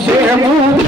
você é mundo.